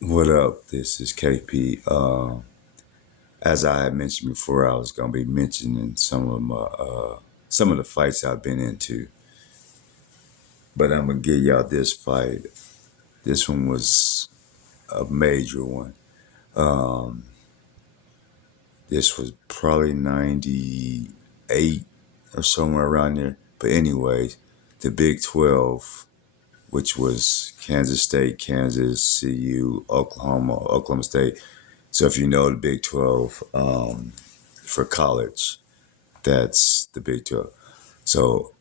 What up? This is KP. As I had mentioned before, I was gonna be mentioning some of the fights I've been into, but I'm gonna give y'all this fight. This one was a major one. Um, this was probably '98 or somewhere around there. But anyways, the Big 12, which was Kansas State, Kansas, CU, Oklahoma State. So if you know the Big 12 for college, that's the Big 12. So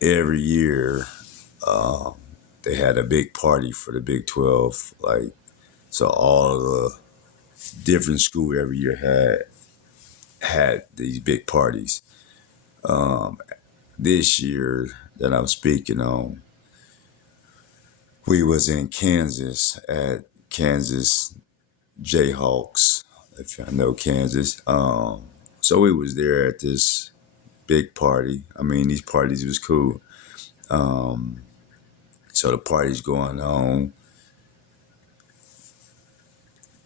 every year they had a big party for the Big 12. So all the different school every year had these big parties. This year that I'm speaking on, we was in Kansas at Kansas Jayhawks, if you know Kansas. So we was there at this big party. I mean, these parties was cool. Um, so the party's going on.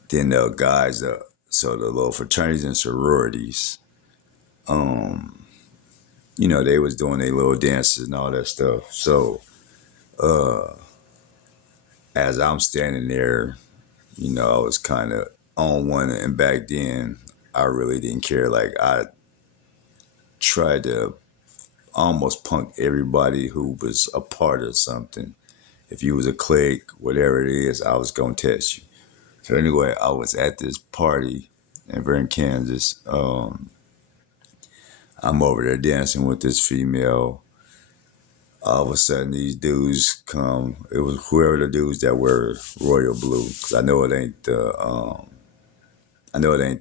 Then the guys, so the little fraternities and sororities, um, they was doing their little dances and all that stuff. So uh, as I'm standing there, I was kind of on one, and back then I really didn't care. Like I tried to almost punk everybody who was a part of something. If you was a clique, whatever it is, I was gonna test you. So anyway, I was at this party and we're in Kansas. I'm over there dancing with this female. All of a sudden, these dudes come. It was whoever the dudes that were royal blue. Cause I know it ain't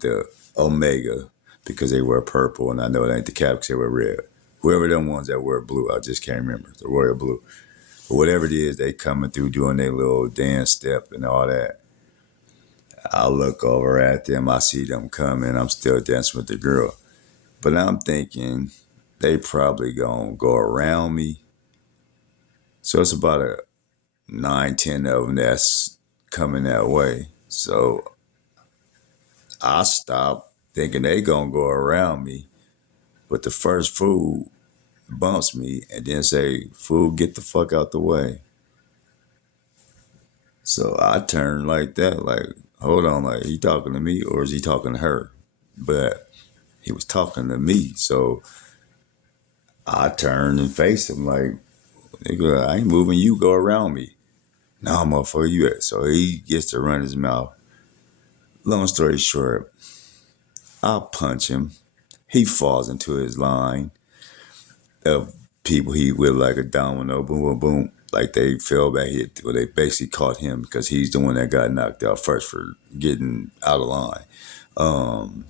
the Omega because they wear purple, and I know it ain't the Cap because they wear red. Whoever them ones that wear blue, I just can't remember the royal blue. But whatever it is, they coming through doing their little dance step and all that. I look over at them. I see them coming. I'm still dancing with the girl. But I'm thinking they probably gonna go around me. So it's about a 9, 10 of them that's coming that way. So I stop thinking they gonna go around me. But the first fool bumps me and then say, "Fool, get the fuck out the way." So I turn like that, like, hold on, like he talking to me or is he talking to her? But he was talking to me, so I turned and faced him like, nigga, I ain't moving, you go around me. No, motherfucker, you at. So he gets to run his mouth. Long story short, I punch him. He falls into his line of people he with like a domino, boom, boom, boom. Like they fell back, hit, well, they basically caught him because he's the one that got knocked out first for getting out of line. Um,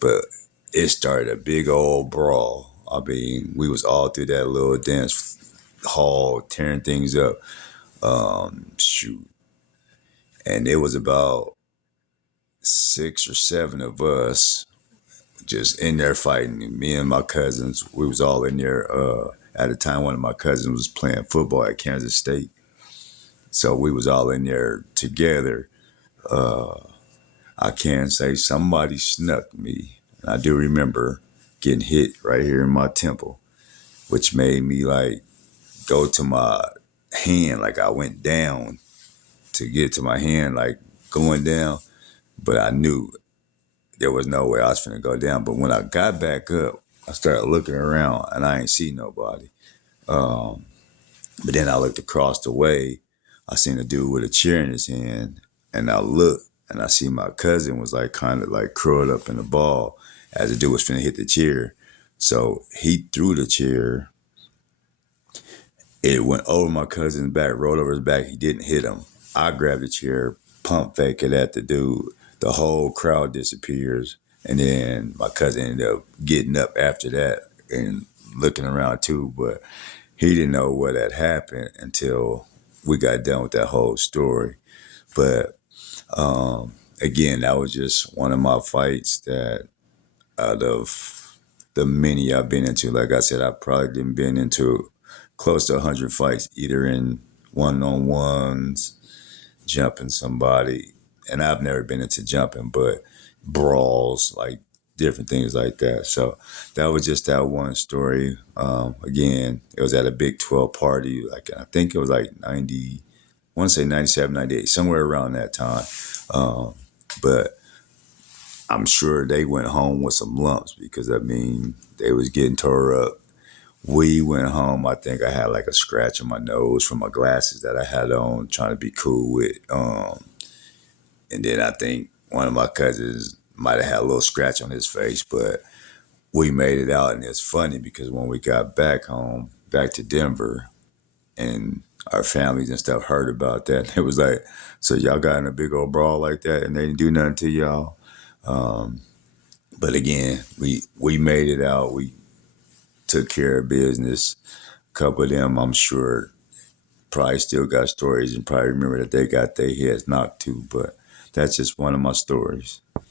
but it started a big old brawl. I mean, we was all through that little dance hall tearing things up. Shoot. And it was about 6 or 7 of us just in there fighting. Me and my cousins, we was all in there. At the time, one of my cousins was playing football at Kansas State, so we was all in there together. Uh, I can say somebody snuck me. And I do remember getting hit right here in my temple, which made me like go to my hand, like I went down to get to my hand, like going down. But I knew there was no way I was finna go down. But when I got back up, I started looking around and I ain't see nobody. Um, but then I looked across the way. I seen a dude with a chair in his hand, and I looked and I see my cousin was like kind of like curled up in a ball as the dude was finna hit the chair. So he threw the chair. It went over my cousin's back, rolled over his back. He didn't hit him. I grabbed the chair, pump fake it at the dude. The whole crowd disappears. And then my cousin ended up getting up after that and looking around too. But he didn't know what had happened until we got done with that whole story. But again, that was just one of my fights that out of the many I've been into, like I said, I've probably been into close to 100 fights, either in one-on-ones, jumping somebody, and I've never been into jumping, but brawls, like different things like that. So that was just that one story. Again, it was at a Big 12 party. Like I think it was like 90, I want to say 97, 98, somewhere around that time. But I'm sure they went home with some lumps because I mean they was getting tore up. We went home. I think I had like a scratch on my nose from my glasses that I had on, trying to be cool with. And then I think one of my cousins might have had a little scratch on his face, but we made it out. And it's funny because when we got back home, back to Denver, and our families and stuff heard about that, it was like, so y'all got in a big old brawl like that, and they didn't do nothing to y'all. But again, we made it out. We took care of business. A couple of them, I'm sure, probably still got stories and probably remember that they got their heads knocked too. But that's just one of my stories.